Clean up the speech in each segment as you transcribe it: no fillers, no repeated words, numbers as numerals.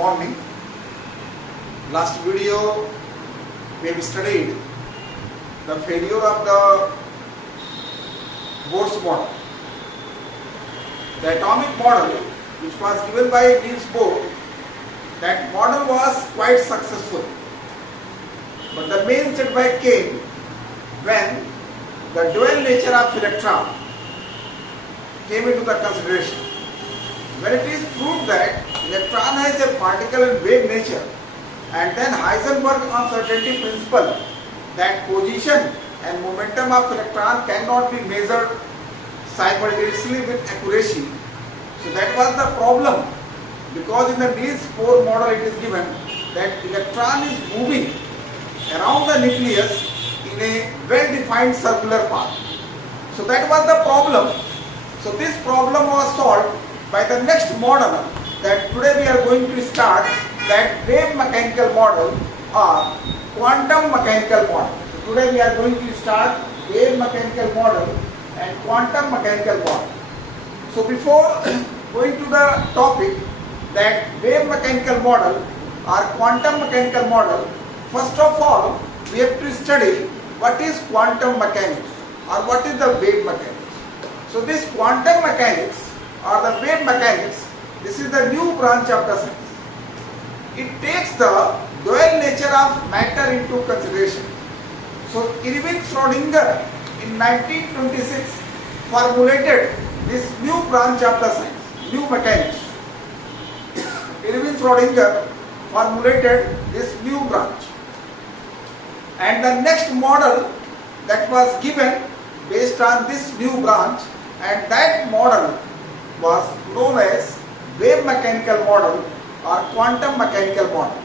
morning. Last video we have studied the failure of the Bohr's model. The atomic model which was given by Niels Bohr, that model was quite successful. But the main setback came when the dual nature of electron came into the consideration. When it is proved that electron has a particle and wave nature, and then Heisenberg uncertainty principle, that position and momentum of electron cannot be measured simultaneously with accuracy. So that was the problem, because in the Niels Bohr model it is given that electron is moving around the nucleus in a well-defined circular path. So that was the problem. So this problem was solved by the next model that today we are going to start, that wave mechanical model or quantum mechanical model. So today we are going to start wave mechanical model and quantum mechanical model. So before going to the topic, that wave mechanical model or quantum mechanical model, first of all we have to study what is quantum mechanics or what is the wave mechanics. So this quantum mechanics or the wave mechanics, this is the new branch of the science. It takes the dual nature of matter into consideration. So Erwin Schrödinger in 1926 formulated this new branch of the science, new mechanics. Erwin Schrödinger formulated this new branch. And the next model that was given based on this new branch, and that model was known as wave mechanical model or quantum mechanical model.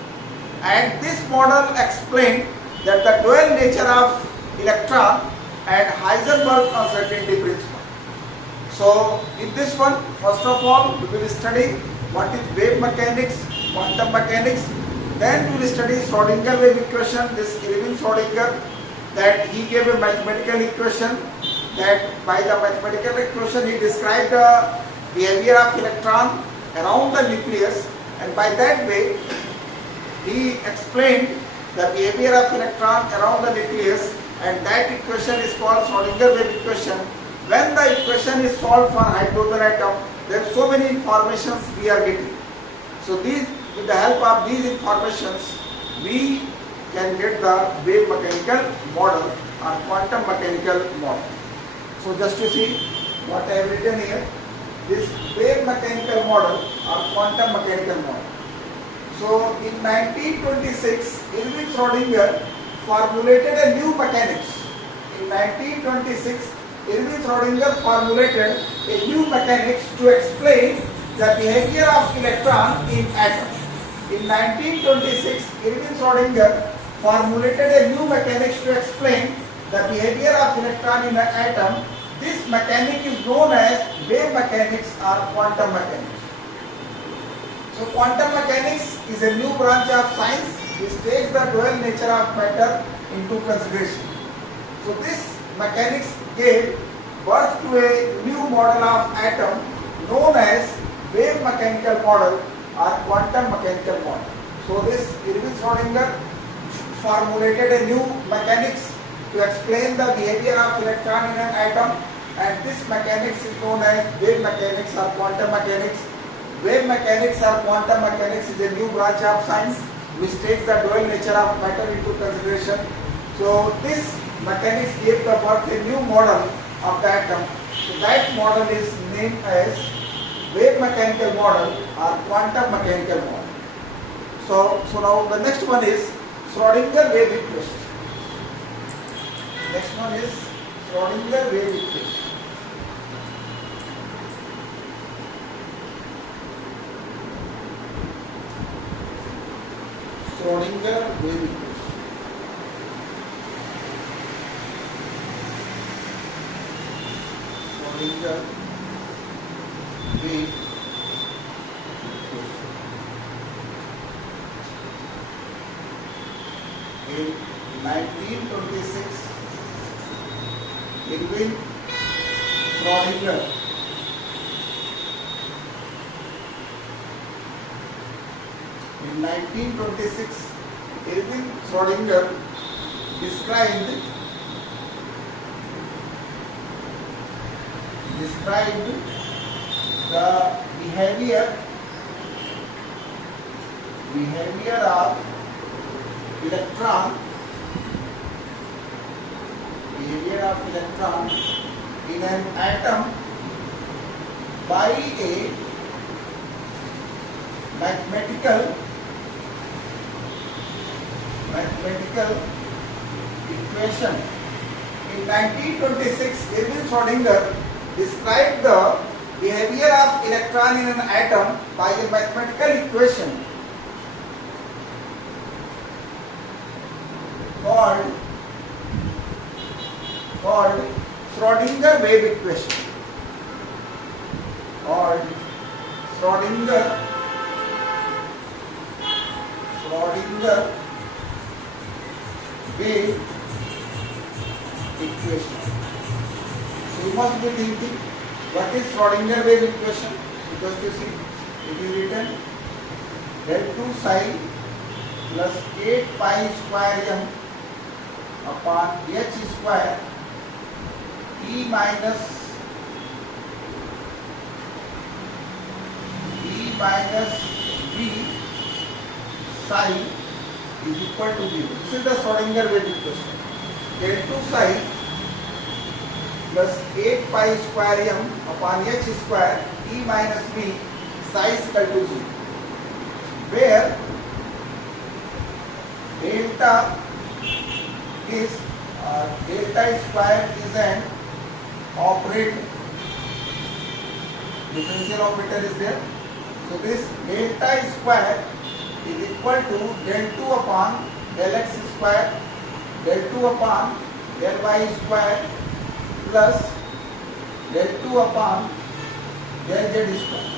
And this model explained that the dual nature of electron and Heisenberg uncertainty principle. So in this one, first of all we will study what is wave mechanics, quantum mechanics. Then we will study Schrödinger wave equation, this Erwin Schrödinger, that he gave a mathematical equation, that by the mathematical equation he described the behavior of electron around the nucleus, and by that way he explained the behavior of electron around the nucleus, and that equation is called Schrödinger wave equation. When the equation is solved for hydrogen atom, there are so many informations we are getting. So these, with the help of these informations, we can get the wave mechanical model or quantum mechanical model. So just to see what I have written here, this wave mechanical model or quantum mechanical model. So in 1926, Erwin Schrödinger formulated a new mechanics. In 1926, Erwin Schrödinger formulated a new mechanics to explain the behavior of electron in atom. In 1926, Erwin Schrödinger formulated a new mechanics to explain the behavior of electron in an atom. This mechanic is known as wave mechanics or quantum mechanics. So quantum mechanics is a new branch of science which takes the dual nature of matter into consideration. So this mechanics gave birth to a new model of atom known as wave mechanical model or quantum mechanical model. So this Erwin Schrödinger formulated a new mechanics to explain the behavior of electron in an atom, and this mechanics is known as wave mechanics or quantum mechanics. Wave mechanics or quantum mechanics is a new branch of science which takes the dual nature of matter into consideration. So this mechanics gave the birth a new model of the atom. So that model is named as wave mechanical model or quantum mechanical model. So now the next one is Schrödinger wave equation. Next one is Schrödinger wave equation. Schrödinger wave equation. Schrödinger wave equation. In 1926, Erwin Schrödinger In 1926, Erwin Schrödinger described the behavior of electron in an atom by a mathematical equation. In 1926, Erwin Schrödinger described the behavior of electron in an atom by a mathematical equation called Schrödinger wave equation. Schrödinger wave equation. So you must be thinking, what is Schrödinger wave equation? Because you see, it is written del 2 psi plus 8 pi square m upon h square e minus v psi is equal to 0. This is the Schrödinger wave equation. Del 2 psi plus 8 pi square m upon h square e minus v psi is equal to 0. Where delta square is an operator. Differential operator is there. So this delta square is equal to del 2 upon del x square, del 2 upon del y square plus del 2 upon del z square.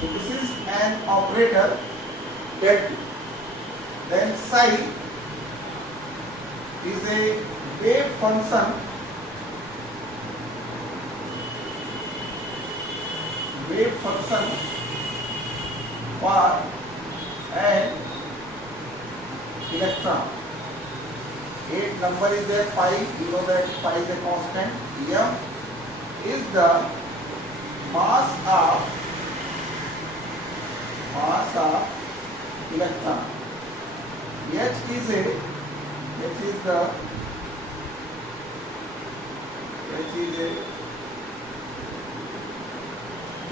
So this is an operator del 2. Then psi is a wave function for an electron. 8 number is there, pi, you know that pi is a constant. M is the mass of electron. H is a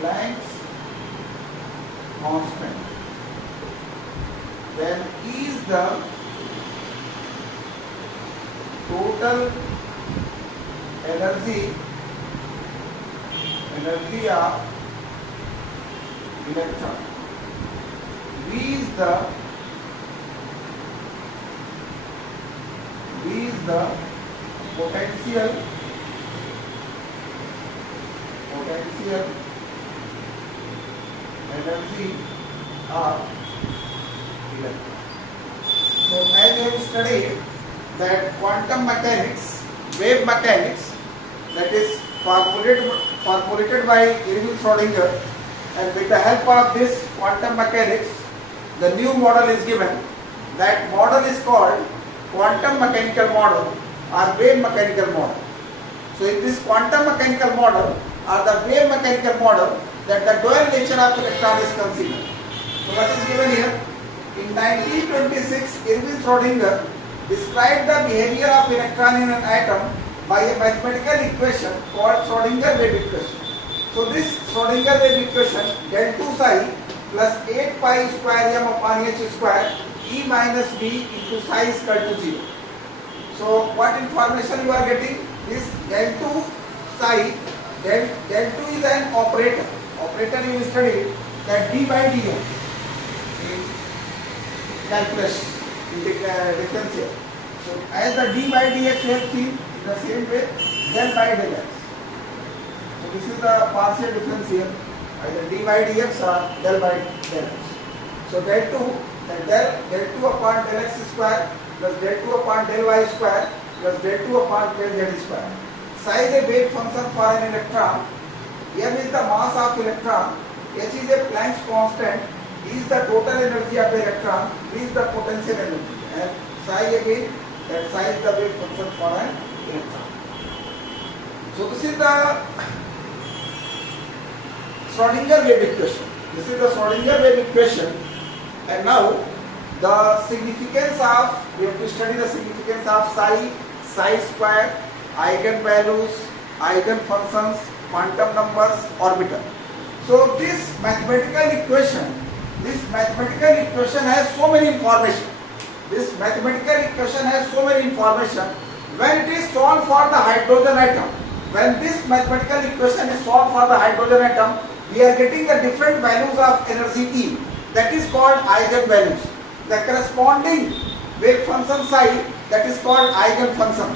Planck's constant. Then E is the total energy of electron. V is the potential energy of electron. So as we have studied that quantum mechanics, wave mechanics, that is formulated by Erwin Schrödinger, and with the help of this quantum mechanics, the new model is given. That model is called quantum mechanical model or wave mechanical model. So in this quantum mechanical model or the wave mechanical model, that the dual nature of electron is considered. So what is given here? In 1926, Erwin Schrödinger described the behavior of electron in an atom by a mathematical equation called Schrödinger wave equation. So this Schrödinger wave equation, del 2 psi plus 8 pi square m upon h square e minus v into psi is equal to 0. So what information you are getting? This del 2 psi, del 2 is an operator. Operator you studied that d by dx in calculus in the differential. So as the d by dx we have seen in the same way del by del x. So this is the partial differential, either d by dx or del by del x. So del 2 upon del x square plus del 2 upon del y square plus del 2 upon del z square. Psi is a wave function for an electron. M is the mass of electron. H is a Planck's constant. is the total energy of the electron, V is the potential energy, and psi again, that psi is the wave function for an electron. So this is the Schrodinger wave equation. This is the Schrodinger wave equation, and now the significance of, we have to study the significance of psi square, eigenvalues, eigenfunctions, quantum numbers, orbital. So this mathematical equation has so many information. This mathematical equation has so many information. When it is solved for the hydrogen atom, when this mathematical equation is solved for the hydrogen atom, we are getting the different values of energy E. That is called eigenvalues. The corresponding wave function psi, that is called eigenfunction.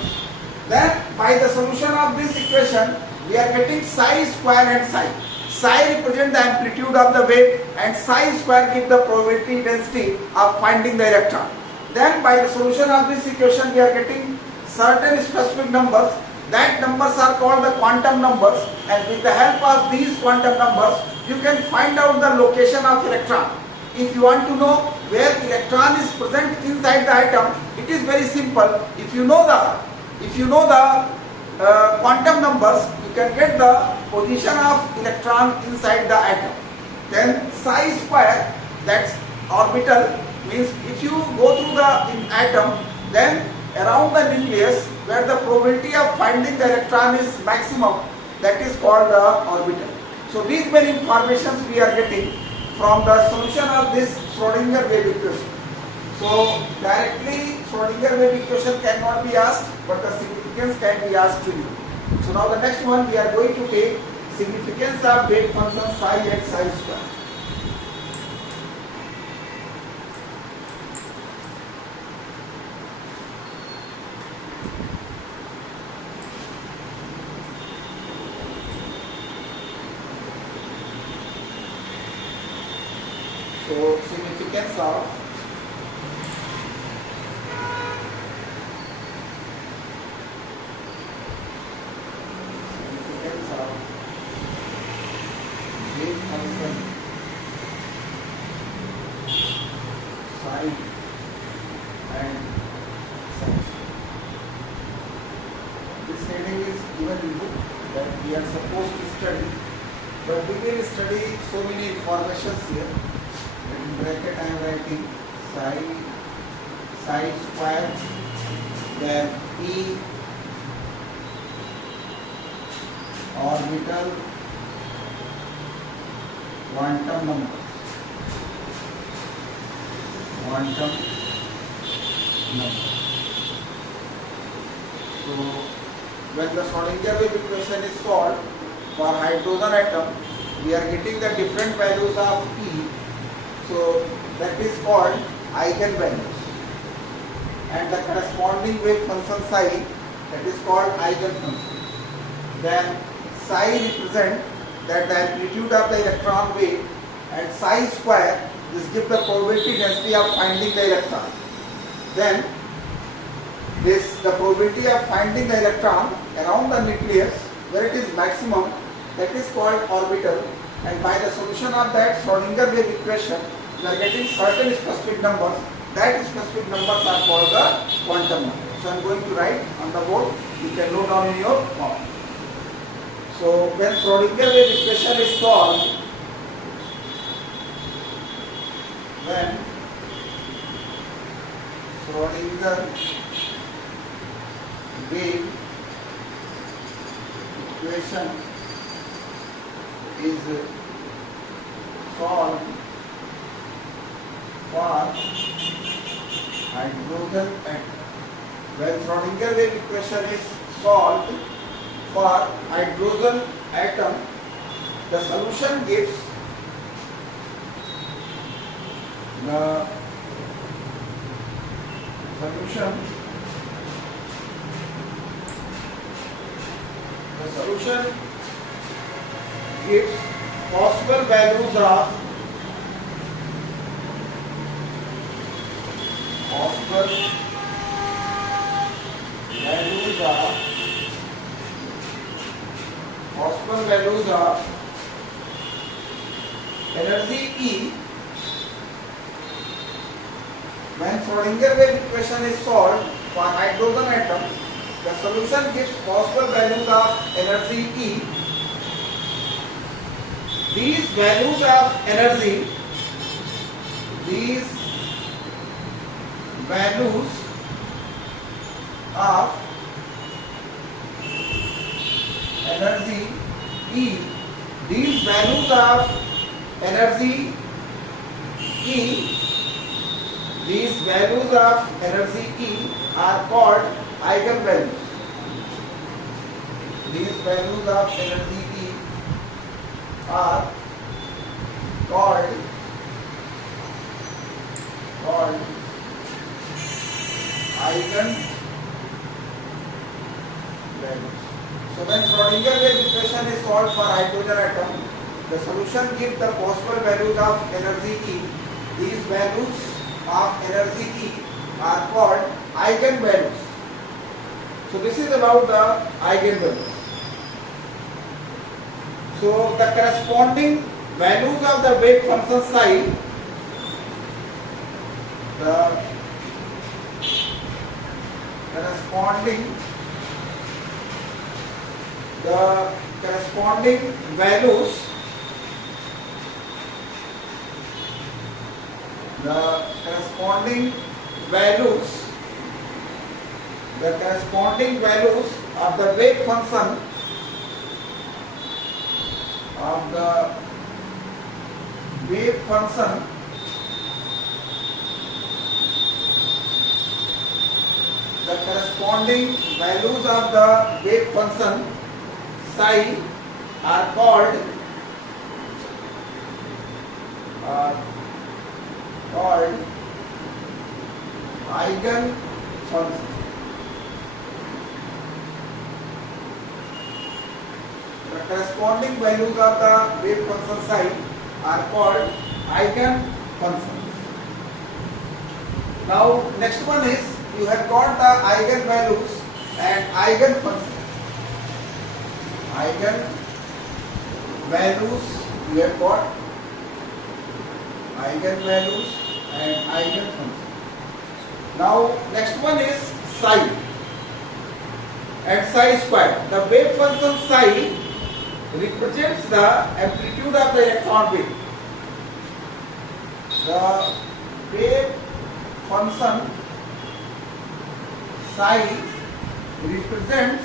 Then by the solution of this equation, we are getting psi square and psi. Psi represent the amplitude of the wave and psi square give the probability density of finding the electron. Then by the solution of this equation, we are getting certain specific numbers. That numbers are called the quantum numbers, and with the help of these quantum numbers, you can find out the location of electron. If you want to know where electron is present inside the atom, it is very simple. If you know the quantum numbers, you can get the position of electron inside the atom. Then psi square, that's orbital, means if you go through the atom, then around the nucleus where the probability of finding the electron is maximum, that is called the orbital. So these many informations we are getting from the solution of this Schrodinger wave equation. So directly Schrodinger wave equation cannot be asked, but the significance can be asked to you. So now the next one, we are going to take significance of wave function psi and psi square. So significance of wave function psi and psi. This heading is given in book that we are supposed to study, but we will study so many informations here. In bracket I am writing psi square, then E orbital, quantum numbers. So when the Schrodinger wave equation is solved for hydrogen atom, we are getting the different values of E. So that is called eigenvalues, and the corresponding wave function psi, that is called eigenfunction. Then psi represent that the amplitude of the electron wave, and psi square, this gives the probability density of finding the electron. Then the probability of finding the electron around the nucleus where it is maximum, that is called orbital, and by the solution of that Schrodinger wave equation, we are getting certain specific numbers. That specific numbers are called the quantum numbers. So I am going to write on the board. You can note down in your form. So when Schrodinger wave equation is solved, when Schrodinger wave equation is solved for hydrogen atom. When Schrodinger wave equation is solved for hydrogen atom, the solution gives the solution gives possible values of energy E When Schrodinger wave equation is solved for hydrogen atom, the solution gives possible values of energy E. These values of energy, these values of energy E, these values of energy E, these values of energy E are called eigenvalues. These values of energy E are called eigenvalues. So when Schrodinger wave equation is solved for hydrogen atom, the solution gives the possible values of energy E. These values of energy E are called eigenvalues. So this is about the eigenvalues. So the corresponding values of the wave function psi, the corresponding values, the corresponding values of the wave function the corresponding values of the wave function psi are called eigenfunctions. The corresponding values of the wave function psi are called eigenfunctions. Now next one is, you have got the eigenvalues and eigenfunctions. Eigenvalues, you have got eigenvalues and eigenfunctions. Now next one is psi and psi square. The wave function psi represents the amplitude of the electron wave. The wave function psi represents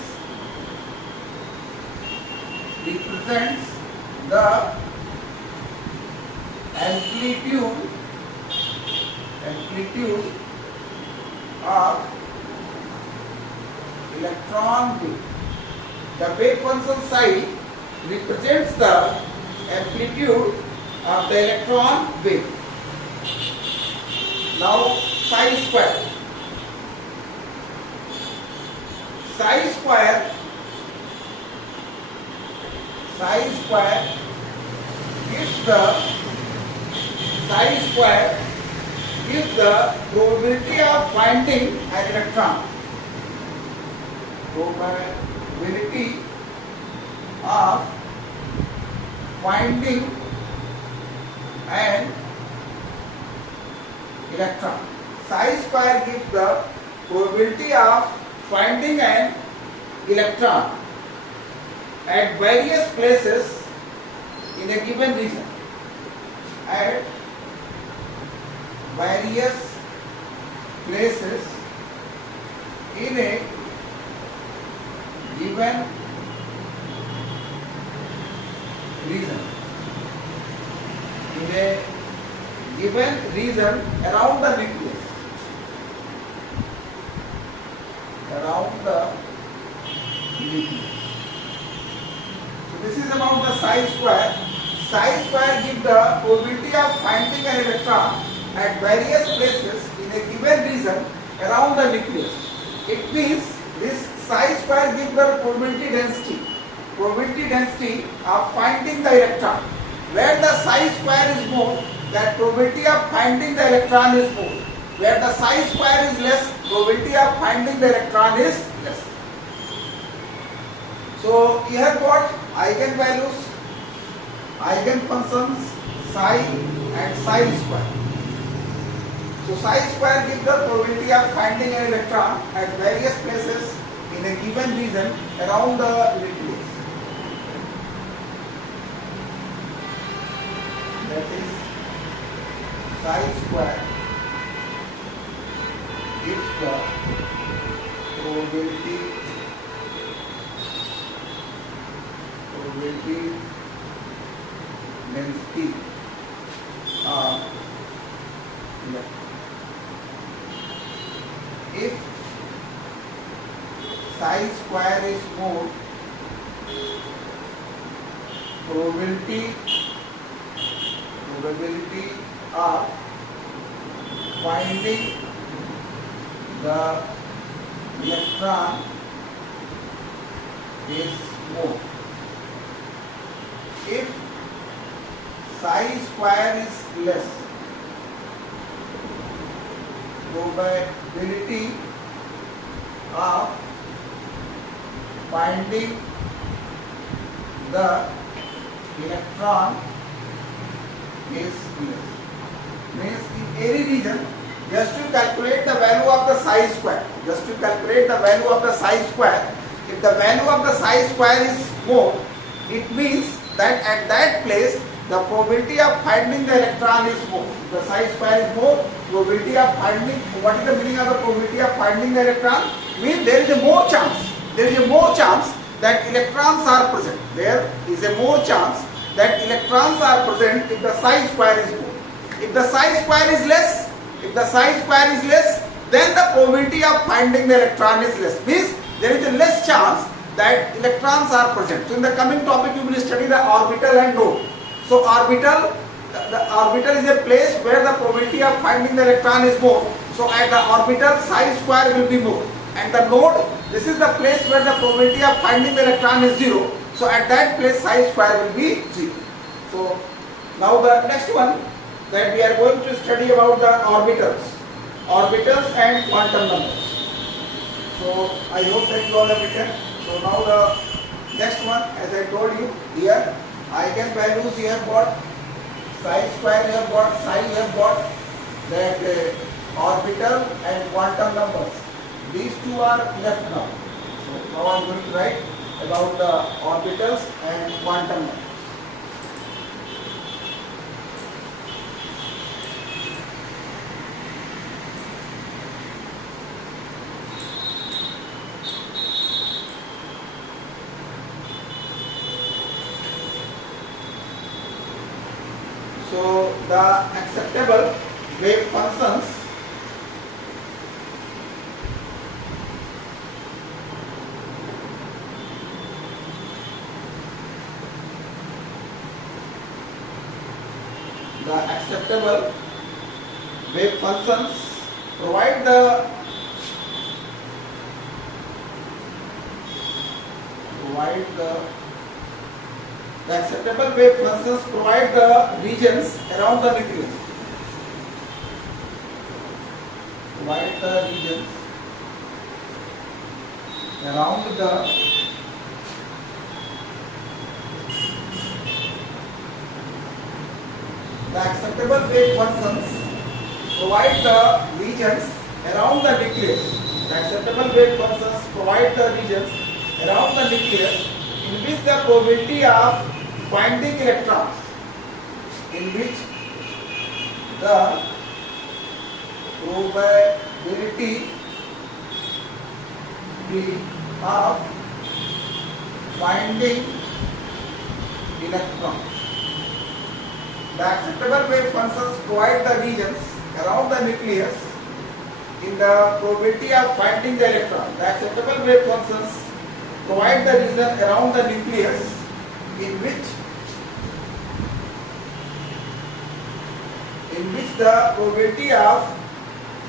the amplitude of electron wave. The wave function psi represents the amplitude of the electron wave. Now psi square. Psi square gives the probability of finding an electron. Probability of finding an electron. Psi square gives the probability of finding an electron at various places in a given region. At various places in a given region. In a given region around the nucleus. Around the nucleus. So this is about the psi square. Psi square gives the probability of finding an electron at various places in a given region around the nucleus. It means this psi square gives the probability density of finding the electron. Where the psi square is more, that probability of finding the electron is more. Where the psi square is less, probability of finding the electron is less. So you have got eigenvalues, eigenfunctions, psi and psi square. So So psi square gives the probability of finding an electron at various places in a given region around the nucleus. That is psi square gives the probability density of electron. If psi square is more, probability of finding the electron is more. If psi square is less, probability of finding the electron is less. Means in any region, just to calculate the value of the psi square, if the value of the psi square is more, it means that at that place the probability of finding the electron is more. If the psi square is more, probability of finding, what is the meaning of the probability of finding the electron? Means there is a more chance that electrons are present. There is a more chance that electrons are present if the psi square is more. If the psi square is less, then the probability of finding the electron is less. Means there is a less chance that electrons are present. So in the coming topic you will study the orbital and node. So orbital, the orbital is a place where the probability of finding the electron is more. So at the orbital psi square will be more. And the node, this is the place where the probability of finding the electron is 0. So at that place psi square will be 0. So now the next one that we are going to study about the orbitals and quantum numbers. So I hope that you all have written. So now the next one, as I told you here, eigenvalues you have got, psi square you have got, psi you have got, that orbital and quantum numbers. These two are left now. So now I am going to write about the orbitals and quantum numbers. So the acceptable wave functions provide the acceptable wave functions provide the regions around the nucleus. Provide the regions around the acceptable wave functions provide the regions around the nucleus. The acceptable wave functions provide the regions around the nucleus in which the probability of finding electrons, of finding electrons. The acceptable wave functions provide the regions around the nucleus in the probability of finding the electron. The acceptable wave functions provide the region around the nucleus in which the probability of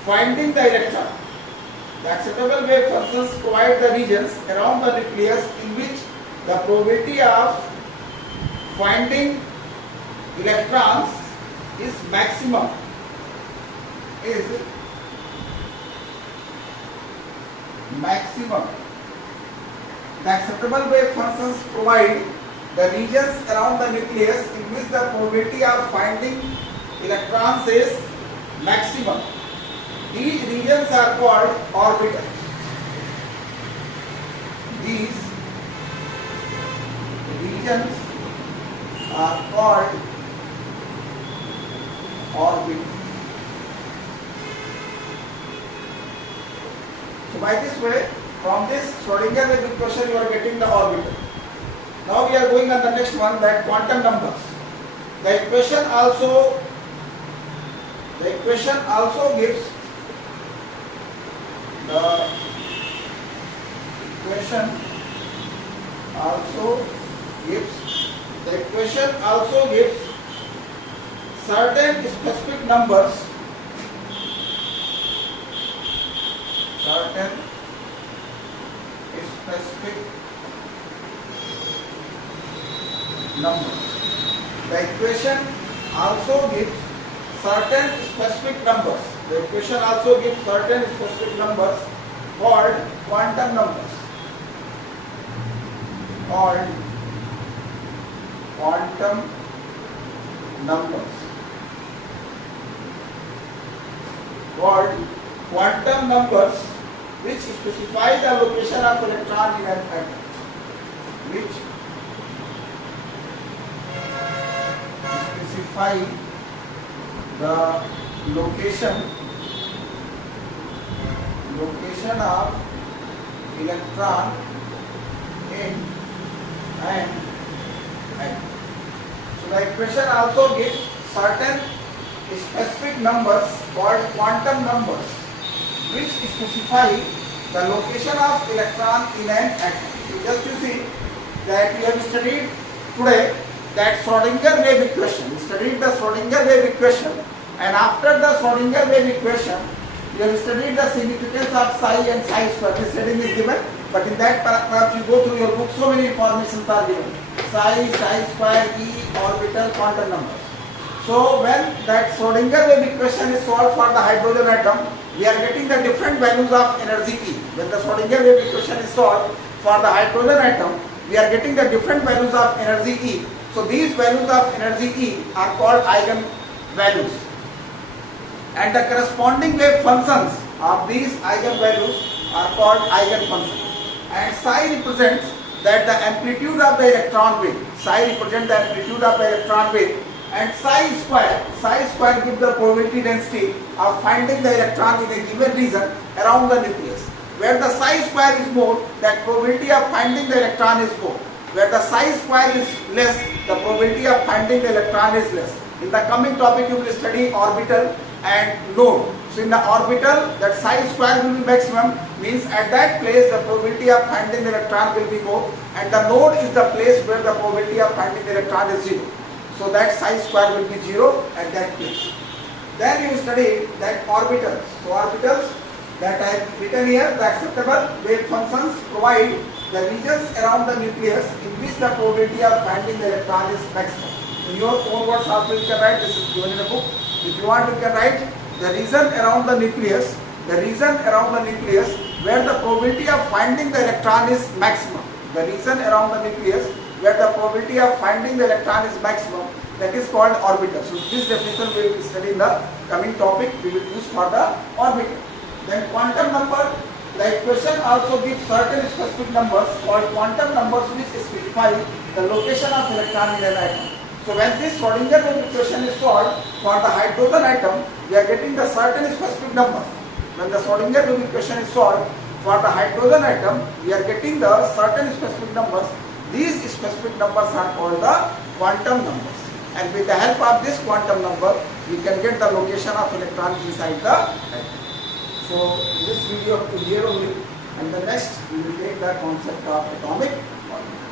finding the electron. The acceptable wave functions provide the regions around the nucleus in which the probability of finding electrons is maximum. The acceptable wave functions provide the regions around the nucleus in which the probability of finding electrons is maximum. These regions are called orbitals. These regions are called orbitals. So by this way, from this Schrodinger wave equation you are getting the orbital. Now we are going on the next one, that quantum numbers. The equation also gives certain specific numbers, The equation also gives certain specific numbers. The equation also gives certain specific numbers called quantum numbers. Called quantum numbers which specify the location of electron in an atom. Which specify the location of electron in an atom. So the equation also gives certain specific numbers called quantum numbers which specify the location of electron in an atom. So just you see that we have studied today that Schrodinger wave equation. We studied the Schrodinger wave equation, and after the Schrodinger wave equation we have studied the significance of psi and psi square. This heading is given, but in that perhaps you go through your book, so many informations are given. Psi, psi square, E, orbital, quantum numbers. So when that Schrodinger wave equation is solved for the hydrogen atom, we are getting the different values of energy E. When the Schrodinger wave equation is solved for the hydrogen atom, we are getting the different values of energy E. So these values of energy E are called eigen values, and the corresponding wave functions of these eigen values are called eigen functions. And psi represents that the amplitude of the electron wave. Psi represents the amplitude of the electron wave, and psi square gives the probability density of finding the electron in a given region around the nucleus. Where the psi square is more, that probability of finding the electron is more. Where the psi square is less, the probability of finding the electron is less. In the coming topic you will study orbital and node. So in the orbital, that psi square will be maximum, means at that place the probability of finding the electron will be more, and the node is the place where the probability of finding the electron is 0. So that psi square will be 0 at that place. Then you study that orbitals. So orbitals that I have written here, the acceptable wave functions provide the regions around the nucleus in which the probability of finding the electron is maximum. In your own words also you can write, this is given in the book. If you want you can write the region around the nucleus where the probability of finding the electron is maximum. The region around the nucleus where the probability of finding the electron is maximum, that is called orbital. So this definition we will study in the coming topic, we will use for the orbital. Then quantum number, the equation also gives certain specific numbers called quantum numbers which specify the location of electron in an atom. So when this Schrodinger wave equation is solved for the hydrogen atom, we are getting the certain specific numbers. When the Schrodinger wave equation is solved for the hydrogen atom, we are getting the certain specific numbers. These specific numbers are called the quantum numbers. And with the help of this quantum number, we can get the location of electron inside the atom. So in this video up to here only, and the next we will take the concept of atomic orbital.